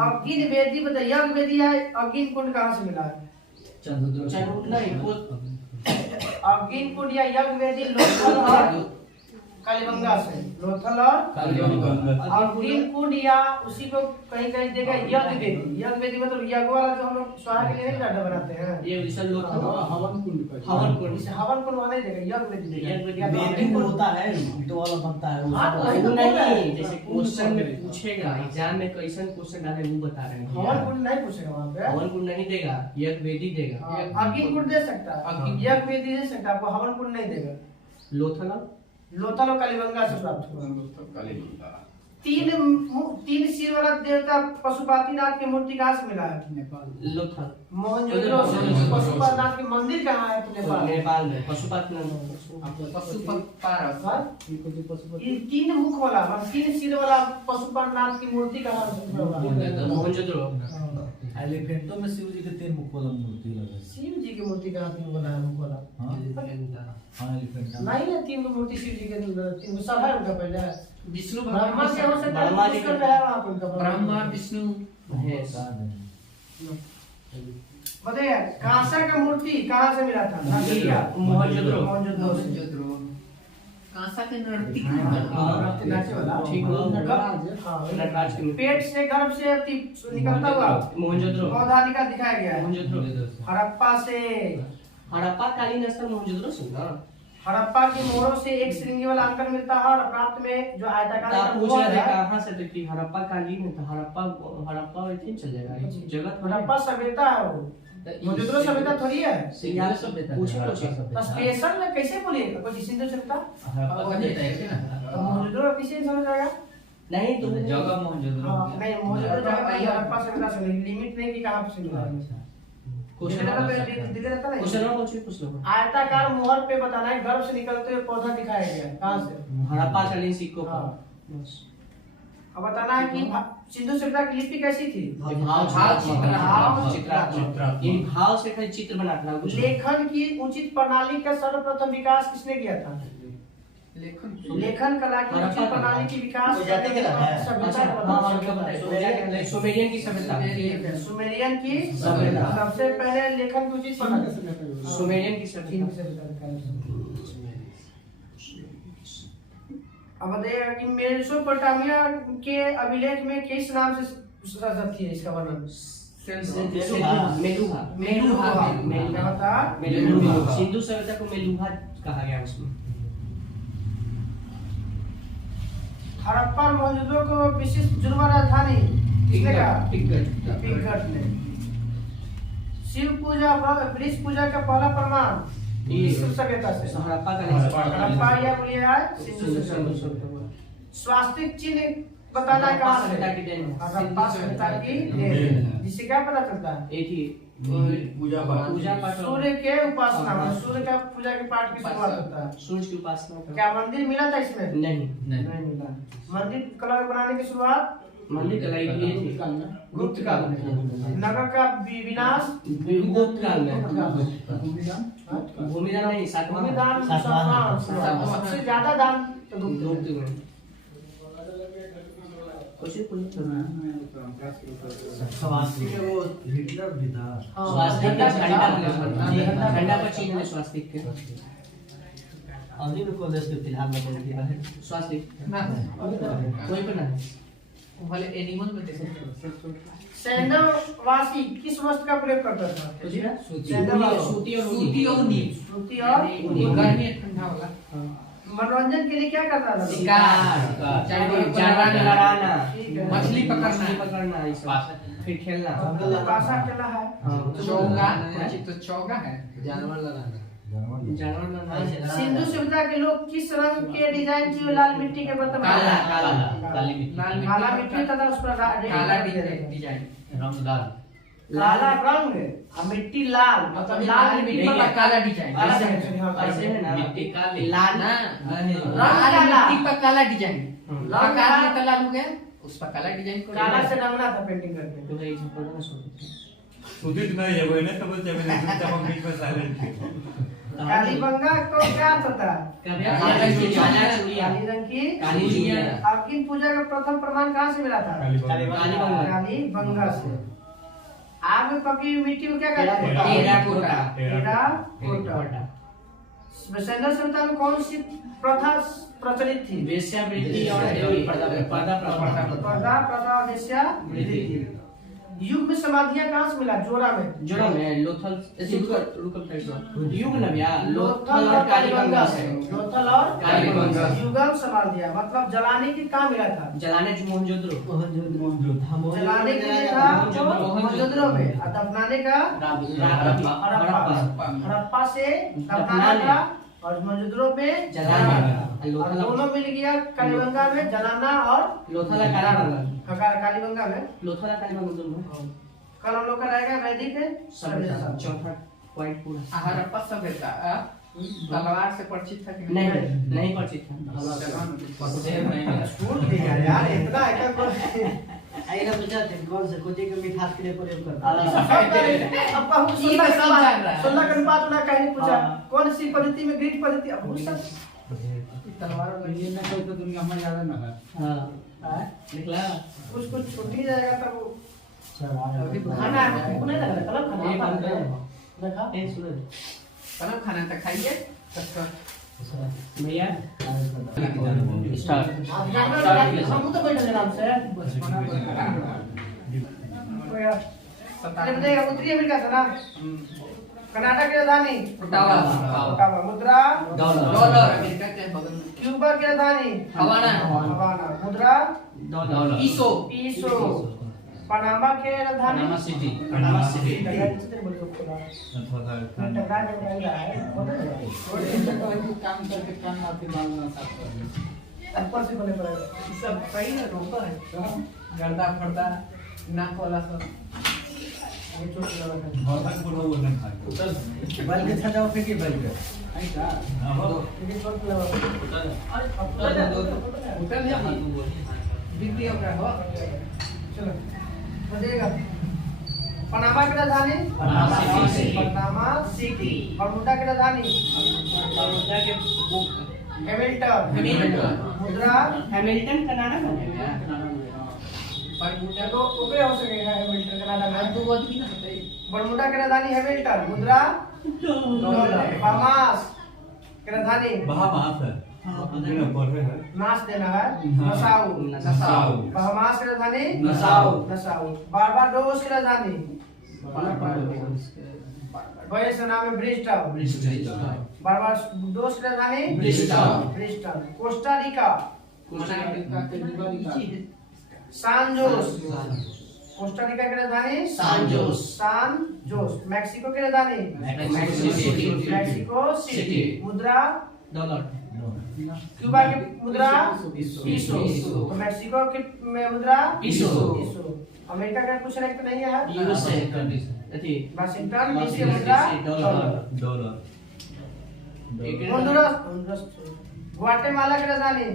अगिन वेदी बताइए यज्ञ वेदी है अगिन कुंड कहाँ से मिला है? अगिन कुंड या यज्ञ वेदी लोथल और कालीबंगा से, लोथल और 3 कुंड या उसी को कहीं कहीं देगा यज्ञ वेदी। यज्ञ वेदी मतलब यज्ञ वाला जो हम लोग स्वाहा के लिए नहीं लाडा बनाते हैं, ये विशाल लोथल हवन कुंड का हवन कुंड, इसे हवन कुंड वाला नहीं देगा, यज्ञ वेदी देगा। यज्ञ वेदी बेबी में होता है, ईंटों वाला बनता है हाँ, वो। वही तो नहीं, बोल रहे हैं। जैसे क्वेश्चन में पूछेगा एग्जाम में कैसन क्वेश्चन डाले वो बता रहे हैं। हवन कुंड नहीं पूछेगा वहाँ पे। हवन कुंड नहीं देगा, यज्ञ वेदी देगा। अग्नि कुंड दे सकता है, यज्ञ वेदी दे सकता है, आपको हवन कुंड नहीं देगा। लोथल लोथल और कालीबंगा से प्राप्त हुआ। कालीबंगा। 3 सिर वाला देवता पशुपतिनाथ की मूर्ति कहाँ से मिला है? नेपाल। लोथल मोहनजोदड़ो से। पशुपतिनाथ की मंदिर कहाँ है नेपाल? नेपाल में पशुपतिनाथ ये 3 मुख वाला, 3 सिर वाला पशुपतिनाथ की मूर्ति कहाँ से मिला? मोहनजोदड़ो। एलिफेंटो में शिव जी के 3 मुख वाला मूर्ति लगा है। शिव जी की मूर्ति कहाँ 3 वाला है मुख वाला? हाँ एलिफेंट नहीं है 3 मूर्ति शिव जी के 3 सब है उनका पहले। विष्णु ब्रह्मा से हो सकता है, ब्रह्मा जी विष्णु का है वहाँ पे उनका। ब्रह्मा विष्णु महेश। बताइए कांसा का मूर्ति कहाँ से मिला था? मोहनजोदड़ो। मोहनजोदड़ो से। कांसा के नर्तकी नाचे वाला ठीक है। हाँ, नटराज की मूर्ति। पेट से गर्भ से निकलता हुआ मोहनजोदड़ो। पौधा निकाल दिखाया गया है। मोहनजोदड़ो। हड़प्पा से, हड़प्पा कालीन स्थल मोहनजोदड़ो से ना। हड़प्पा की मोहरों से एक श्रृंगी वाला अंकन मिलता है और प्राप्त में जो आयताकार आप पूछ मोहर रहे थे है। कहाँ से देखी हड़प्पा कालीन है तो हड़प्पा वैसे ही चल जाएगा जगह हड़प्पा सभ्यता है वो, मोहनजोदड़ो सभ्यता थोड़ी है। पूछे स्पेशल में कैसे बोलिएगा कोई सिंधु सभ्यता? तो मोहनजोदड़ो किसी समझ जाएगा? नहीं तुम जगह मोहनजोदड़ो हाँ, नहीं मोहनजोदड़ो जगह नहीं, हड़प्पा सभ्यता से लिमिट नहीं कि कहाँ से मिला है। क्वेश्चन पूछ लो। आयताकार मोहर पे बताना है, गर्भ से निकलते हुए पौधा दिखाया गया है। कहाँ से? हड़प्पा कालीन सिक्कों पर। हाँ। अब बताना है कि सिंधु सभ्यता की लिपि कैसी थी? भाव से खाली चित्र बनाता है। लेखन की उचित प्रणाली का सर्वप्रथम विकास किसने किया था? लेखन कला की उचित प्रणाली की विकास जाति के लगा है। सभ्यता का बताना। सुमेरियन की सभ्यता। सुमेरियन की सबसे पहले लेखन की उचित प्रणाली। सुमेरियन की सभ्यता। अब बताइएगा कि मेसोपोटामिया के अभिलेख में किस नाम से थी इसका वर्णन? मेलुहा। सिंधु सभ्यता को मेलुहा कहा गया उसमें। हड़प्पा और मोहनजोदड़ो को विशिष्ट जुड़वा राजधानी किसने कहा? पिंगट ने। शिव पूजा वृक्ष पूजा का पहला प्रमाण सिंधु सभ्यता से। हड़प्पा हड़प्पा या बोलिए है सिंधु सभ्यता। स्वास्तिक चिन्ह बताना है कहाँ से? हड़प्पा सभ्यता की देन। जिससे क्या पता चलता है? एक ही पूजा पाठ। सूर्य के उपासना में, सूर्य का पूजा के पाठ की शुरुआत होता है। सूरज की उपासना का। क्या मंदिर मिला था इसमें? नहीं नहीं मिला। मंदिर कला बनाने की शुरुआत मंदिर कलाई की थी गुप्त काल में। नगर का विनाश गुप्त काल में। भूमिदान नहीं सातवां भूमिदान सबसे ज्यादा दान तो गुप्त में। कुछ स्वास्तिक के वो हिटलर भी था। स्वास्तिक का झंडा पर चिन्ह है स्वास्तिक के। अभी भी कॉलेज के फिलहाल में है स्वास्तिक कोई पर नहीं वाले एनिमल में देखो सैंडल वासी किस वस्त्र का प्रयोग करता था? सैंडल सूती और सूती और नील सूती और गर्मी ठंडा वाला मनोरंजन के लिए क्या करता था? शिकार जानवर लड़ाना मछली पकड़ना ये सब फिर खेलना पासा खेला है। चौगा तो चौगा है जानवर लड़ाना जानवर लड़ना सिंधु सभ्यता के लोग किस रंग के डिजाइन की लाल मिट्टी के बर्तन काली काला मिट्टी तथा उस पर काला डिजाइन रंगदार काला रंग और मिट्टी लाल, मतलब लाल मिट्टी पर काला डिजाइन ऐसे है ना मिट्टी काली लाल ना लाल मिट्टी पर काला डिजाइन लाल काला लाल हो गया उस पर काला डिजाइन काला से रंगना था पेंटिंग करके। तो ये सब पढ़ना सुदित नहीं है वो ना तब जब हम बीच में साइलेंट थे। कालीबंगा को क्या होता है? काली रंग की अग्नि पूजा का प्रथम प्रमाण कहाँ से मिला था? कालीबंगा से। आग में पकी हुई मिट्टी को क्या कहते हैं? टेराकोटा। सैंडल सभ्यता में कौन सी प्रथा प्रचलित थी? वेश्यावृत्ति और पर्दा प्रथा वेश्यावृत्ति। युग में समाधियां कहाँ से मिला? जोड़ा में लोथल युग न भैया लोथल और कालीबंगा से। लोथल और कालीबंगा युगम समाधियां मतलब जलाने की कहाँ मिला था? जलाने मोहनजोदड़ो जलाने के लिए था मोहनजोदड़ो में और दफनाने का हड़प्पा से दफनाना था और मोहनजोदड़ो में जलाना। और दोनों मिल गया कालीबंगा में जलाना और लोथल कालीबंगा में लोथल कालीबंगा। कल हम लोग का रहेगा वैदिक सभ्यता चौथा पॉइंट पूरा। हड़प्पा सभ्यता तलवार से परिचित था कि नहीं परिचित था। छूट दिया यार इतना है आइना पूछा थे कौन से कोची के मिठास के लिए प्रयोग करता अब बहुत सुंदर सुंदर का बात ना कहीं पूछा कौन सी पद्धति में ग्रीक पद्धति अब बहुत सब तलवार ये ना कोई तो दुनिया में ज्यादा ना है। हां निकला कुछ कुछ छूट ही जाएगा तब वो अभी खाना है नहीं लग रहा कलम खाना देखा ए सुनो कलम खाना था खाइए भैया स्टार्ट हम तो बैठे आराम से उत्तरी अमेरिका था ना कनाडा की राजधानी ओटावा मुद्रा डॉलर अमेरिका के बगल में क्यूबा की राजधानी हवाना मुद्रा डॉलर पीसो पनामा के राजधानी पनामा सिटी काम करके कान आती बाल ना साफ कर। ऊपर से बोले पड़ेगा सब सही है रोका है गर्दा फर्दा नाक वाला सब ये छोड़ लगा था बहुत पूरा वो नहीं था बल के छटाओ फेंकी बल के नहीं का ये छोड़ लगा होटल है बिक्री हो रहा हो चलो बजेगा पनामा की राजधानी पनामा सिटी बर्मुडा की राजधानी हैमिल्टन मुद्रा हैमिल्टन कनाडा में है। बरमुडा तो ऊपर हो सकेगा हैमिल्टन कनाडा में दो आदमी ना होते बर्मुडा की राजधानी हैमिल्टन मुद्रा डॉलर बहामास की राजधानी बहामास है अपने ऊपर है नास देना है नसाउ नसाउ बहामास की राजधानी नसाउ बारबाडोस की राजधानी गयाना में ब्रिस्टल बारबाडोस की राजधानी ब्रिस्टल कोस्टा रिका सान जोस कोस्टा रिका की राजधानी सान जोस मैक्सिको की राजधानी मैक्सिको सिटी मुद्रा डॉलर क्यूबा की मुद्रा पीसो तो मैक्सिको की मुद्रा पीसो अमेरिका का कुछ रैंक नहीं है यूएसए कंट्रीज अथी वाशिंगटन डीसी मुद्रा डॉलर होंडुरस ग्वाटेमाला की राजधानी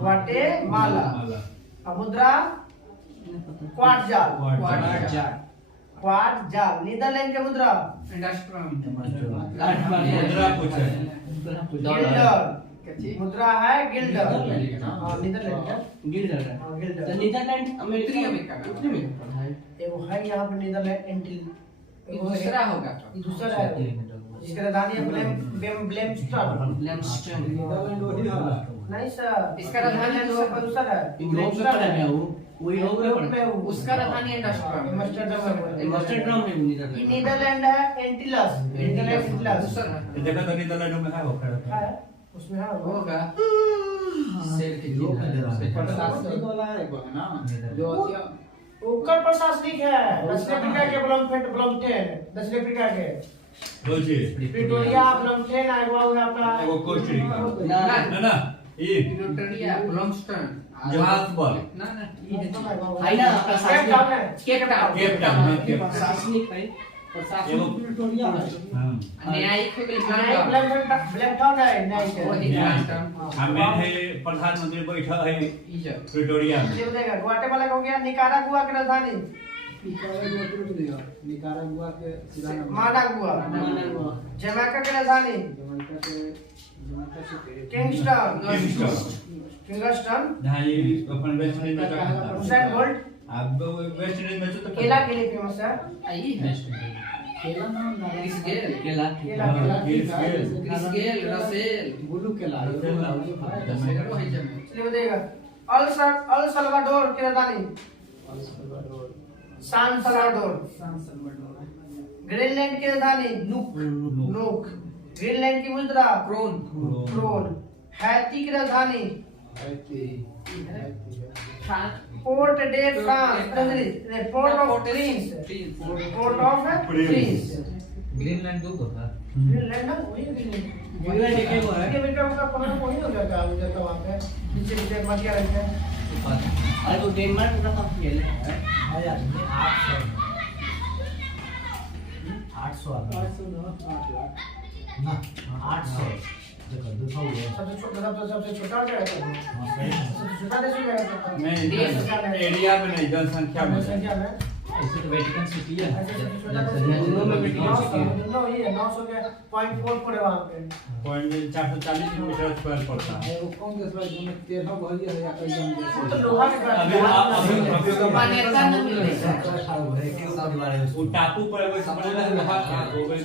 ग्वाटेमाला मुद्रा क्वाड जाल नीदरलैंड की मुद्रा मुद्रा पूछे गिल्डर मुद्रा है गिल्डर नीदरलैंड का गिल्डर तो नीदरलैंड उत्तरी अमेरिका अमेरिका में एगो है यहाँ पे नीदरलैंड एंटिल दूसरा होगा दूसरा है जिसकी राजधानी है ब्लेमस्टन नीदरलैंड वही वाला नहीं सर इसका राजधानी दूसरा है यूरोप में पड़ा है वो यूरोप में पड़ा उसका राजधानी एम्स्टर्डम एम्स्टर्डम है एम्स्टर्डम है नीदरलैंड नीदरलैंड है एंटिलस दूसरा देखा तो नीदरलैंड में है वो खड़ा है उसमें है वो होगा शेर के लोग प्रशासनिक वाला है वो है ना जो ओकर प्रशासनिक है दक्षिण अफ्रीका के ब्लमटेन दक्षिण अफ्रीका के बोलिए प्रिटोरिया ब्लमटेन है वो है अपना वो कोस्टरिका ना ना ये प्रिटोरिया ब्लॉमस्टन जोहान्सबर्ग ना है ना केप टाउन केप टाउन प्रशासनिक है प्रशासनिक प्रिटोरिया है। हां न्यायिक हो गई ब्लैक टाउन है नहीं वही ब्लॉमस्टन हमें है प्रधानमंत्री बैठा है इजर प्रिटोरिया में ये देखा ग्वाटेमाला का हो गया निकारागुआ की राजधानी निकारागुआ के सीधा नाम मानागुआ मानागुआ जमैका की राजधानी जमैका से किंगस्टन जहाँ ये अपन वेस्ट इंडीज में हुसैन बोल्ट अब वेस्ट इंडीज में तो केला के लिए फेमस है आई है केला नाम ना क्रिस गेल केला क्रिस गेल रसेल बुलू केला सेरो है जब चलिए बताइएगा अल सल्वाडोर की राजधानी सान सल्वाडोर। ग्रीनलैंड की राजधानी नूक। ग्रीनलैंड की मुद्रा क्रोन। हैती की राजधानी port day France port of Prince. Greenland दो होता है। ग्रीनलैंड ना वही ग्रीनलैंड एक ही वो है। अमेरिका का कमरा वही हो जाता है वहां पे नीचे मटिया रहते हैं। अरे वो डेनमार्क का कब खेल है? आया 800 ना 800 देखो 200 हुआ। सबसे छोटा क्या रहता है? सबसे छोटा देश क्या रहता है? नहीं एरिया में नहीं जनसंख्या में। संख्या में ऐसे तो वेटिकन सिटी है। दोनों में वेटिकन सिटी है। दोनों ये 900 के 0.4 पड़े वहां पे। 440 किलोमीटर स्क्वायर पड़ता है। वो कौन देश भाई जो 13 भरिया है या कई जन वो तो देश लोहा के अभी मान्यता न मिले वो टापू पर वो समझना है वहां का वो गई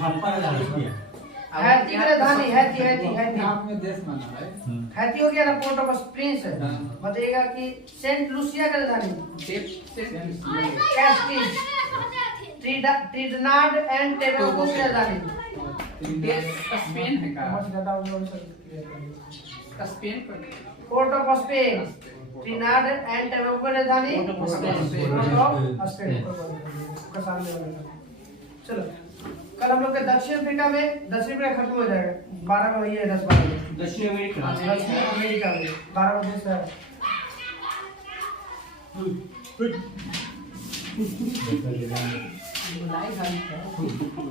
हैती की राजधानी हैती आपने देश माना है। हैती हो गया ना पोर्ट ऑफ प्रिंस। बताइएगा कि सेंट लूसिया की राजधानी कैस्टिज। ट्रिनिडाद एंड टोबैगो की राजधानी स्पेन है का बहुत ज्यादा उन लोग स्पेन पर port of Spain. Trinidad and Tobago की राजधानी पोर्ट ऑफ स्पेन का सामने वाला। चलो कल हम लोग के दक्षिण अफ्रीका खत्म हो जाएगा 12 में वही है 10-12 में। दक्षिण अमेरिका अमेरिका में 12 बजे से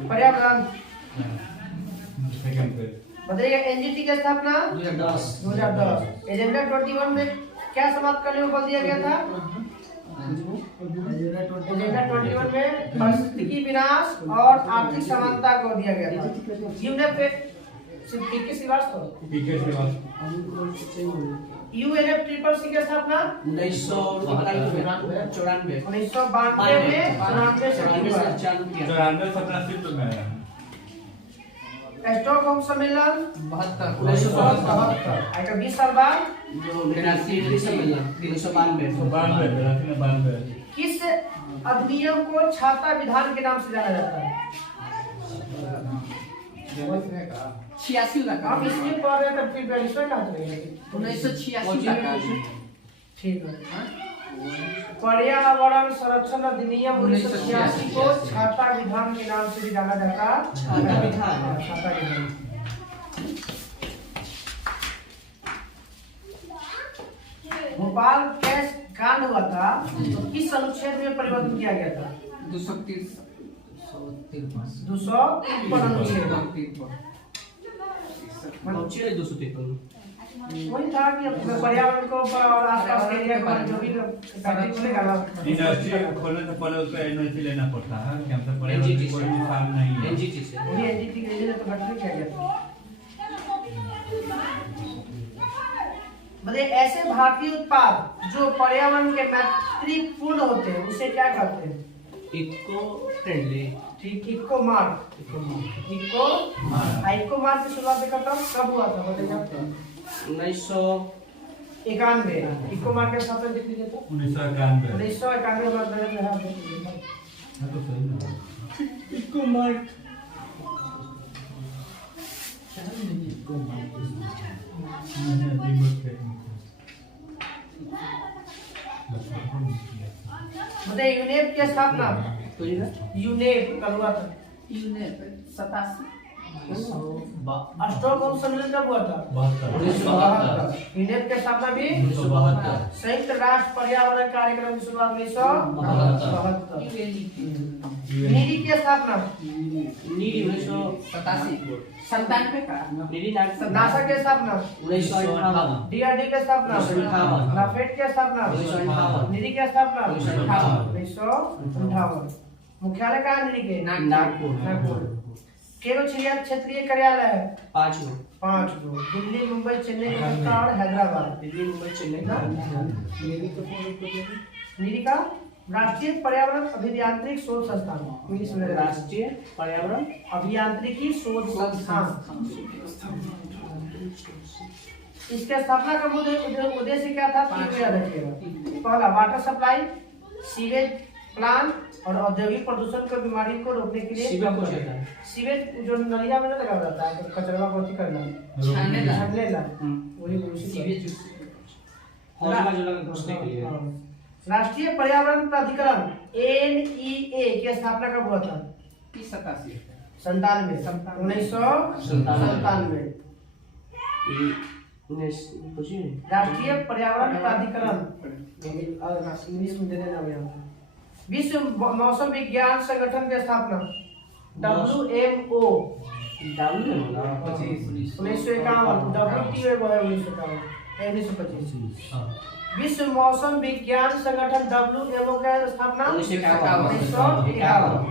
पर्यावरण। बताइएगा एनजीटी की स्थापना 2010। एजेंडा 21 में क्या समाप्त करने को बोल दिया गया था? एजेंडा 21 में पारिस्थितिकी विनाश और आर्थिक समानता को दिया गया था। यूएनएफ यूएनएफसीसी की स्थापना 1994 में 94 से चालू किया। 94 में आया। स्टॉकहोम सम्मेलन 72 आएगा 20 साल बाद। 92 किस अधिनियम को छाता विधान के नाम से जाना जाता है? 86 लगा आप इसमें पढ़ रहे थे फिर इसमें कहाँ चले गए? 1986 लगा ठीक है। पर्यावरण संरक्षण अधिनियम 1986 को छाता विधान के नाम से भी जाना जाता है। छाता विधान। छाता विधान। भोपाल कैश कांड हुआ था तो किस अनुच्छेद में परिवर्तन किया गया था? 253 253 अनुच्छेद। वही था कि अपने पर्यावरण को और आसपास के एरिया को जो भी फैक्ट्री खुलेगा ना इंडस्ट्री खोलने से पहले उसका एनओसी लेना पड़ता है कि हमसे पर्यावरण की कोई नुकसान नहीं है। एनजीटी से वही एनजीटी के लिए तो फैक्ट्री किया गया था। मतलब ऐसे भारतीय उत्पाद जो पर्यावरण के मैत्रीपूर्ण होते हैं उसे क्या कहते हैं? Eco friendly. ठीक इको मार्क की शुरुआत कब हुआ था बताइए? 1991। इको मार्क का स्थापना किसने किया था? 1991 में बजट में है तो सही ना इको मार्क। बताइए यूनेप की स्थापना यूनेप कब हुआ था? 87 स्टॉकहोम सम्मेलन कब हुआ था? 72 यूनेप की स्थापना भी 1972 संयुक्त राष्ट्र पर्यावरण कार्यक्रम की शुरुआत 1972। नीरी की स्थापना नीडी 87 97 का नीडी नासा की स्थापना 1958। डीआरडी की स्थापना 1958। नाफेड की स्थापना 1958। नीरी की स्थापना 1958। 1958। मुख्यालय कहाँ है नीरी के? नागपुर। केवल क्षेत्रीय कार्यालय है 5 गो। दिल्ली, मुंबई, चेन्नई, कोलकाता और हैदराबाद। दिल्ली, मुंबई, चेन्नई। नीरी का राष्ट्रीय पर्यावरण अभियांत्रिकी शोध संस्थान, इंग्लिश में राष्ट्रीय पर्यावरण अभियांत्रिकी शोध संस्थान। इसके स्थापना का उद्देश्य क्या था? याद रखिएगा। पहला, वाटर सप्लाई, सीवेज प्लांट और औद्योगिक प्रदूषण की बीमारी को रोकने के लिए सीवेज जो नलिया में लगा रहता है, तो कचरा बहुत करना छानने ला वही सीवेज घुसने के लिए। राष्ट्रीय पर्यावरण प्राधिकरण NEA की स्थापना कब हुआ था? 1997 राष्ट्रीय पर्यावरण प्राधिकरण। इंग्लिश में दे देना भैया। विश्व मौसम विज्ञान संगठन की स्थापना WMO 1951। WTO 1925। विश्व मौसम विज्ञान संगठन WMO का स्थापना 1951।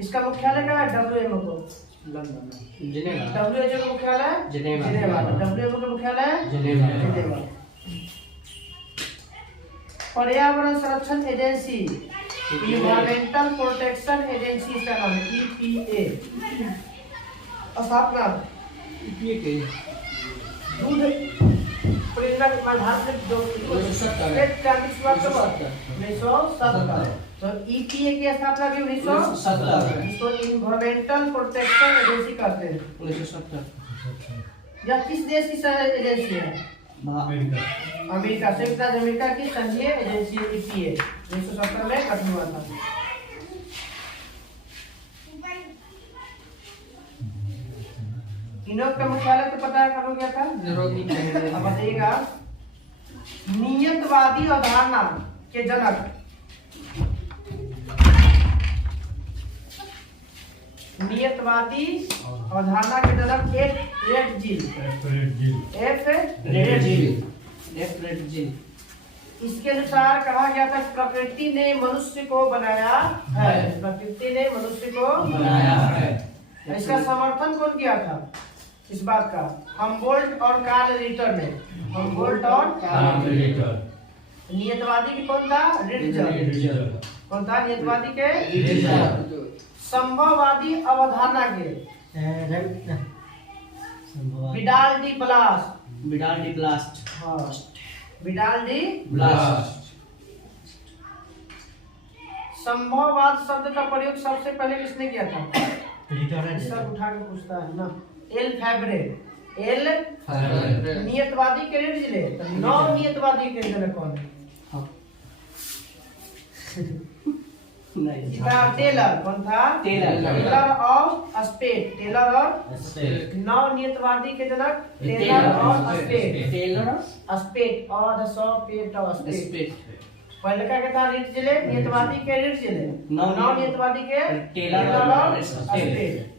इसका मुख्यालय कहाँ है? WMO को लंदन में। WHO का मुख्यालय जिनेवा। WMO का मुख्यालय जिनेवा। पर्यावरण संरक्षण एजेंसी, इन्वायरमेंटल प्रोटेक्शन एजेंसी, इसका नाम है EPA। स्थापना दूध भारत में 1970। तो EPA की स्थापना भी 1970। इसको इन्वायरमेंटल प्रोटेक्शन एजेंसी कहते हैं। 1970। यह किस देश की एजेंसी है? अमेरिका, संयुक्त राज्य अमेरिका की संघीय एजेंसी EPA 1970 में गठन हुआ था। इनोक का मुख्यालय तो पता है कब गया था? अब बताइएगा। नियतवादी अवधारणा के जनक नियतवादी अवधारणा के जनक एफ रेडजिल। इसके अनुसार कहा गया था प्रकृति ने मनुष्य को बनाया है। प्रकृति ने मनुष्य को बनाया है। इसका समर्थन कौन किया था इस बात का? हमबोल्ट और कार्ल रिटर ने। हमबोल्ट और कार्ल रिटर। नियतवादी की कौन था? रिटजर। कौन था नियतवादी के? रिटजर। संभववादी अवधारणा के विडाल डी ब्लास्ट। संभववाद शब्द का प्रयोग सबसे पहले किसने किया था? सब उठा के पूछता है ना। एल फैब्रे। नियतवादी के रिटजिले। तो नव नियतवादी के जनक कौन है? टेलर। कौन था? टेलर और स्पेट। टेलर और स्पेट। नव नियतवादी के जनक टेलर और स्पेट। और स्पेट। पहले का क्या था? रिटजिले। नियतवादी के रिटजिले। नव नियतवादी के टेलर और स्पेट।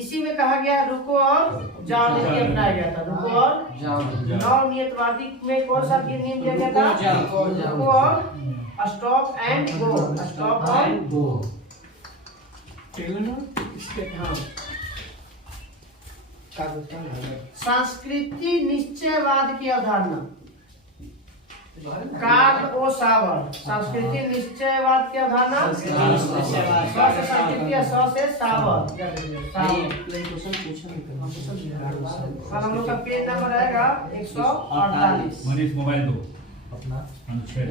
इसी में कहा गया रुको और जाओ नीति अपनाया गया था। रुको और जाओ। नव नियतवादी में कौन सा नियम दिया गया था? रुको और stop and go. Stop and go. संस्कृति निश्चयवाद की अवधारणा कार्ल ओ सावर। संस्कृति निश्चयवाद की अवधारणा हम लोग का पेज नंबर रहेगा 148। मनीष मोबाइल दो अपना अनुच्छेद।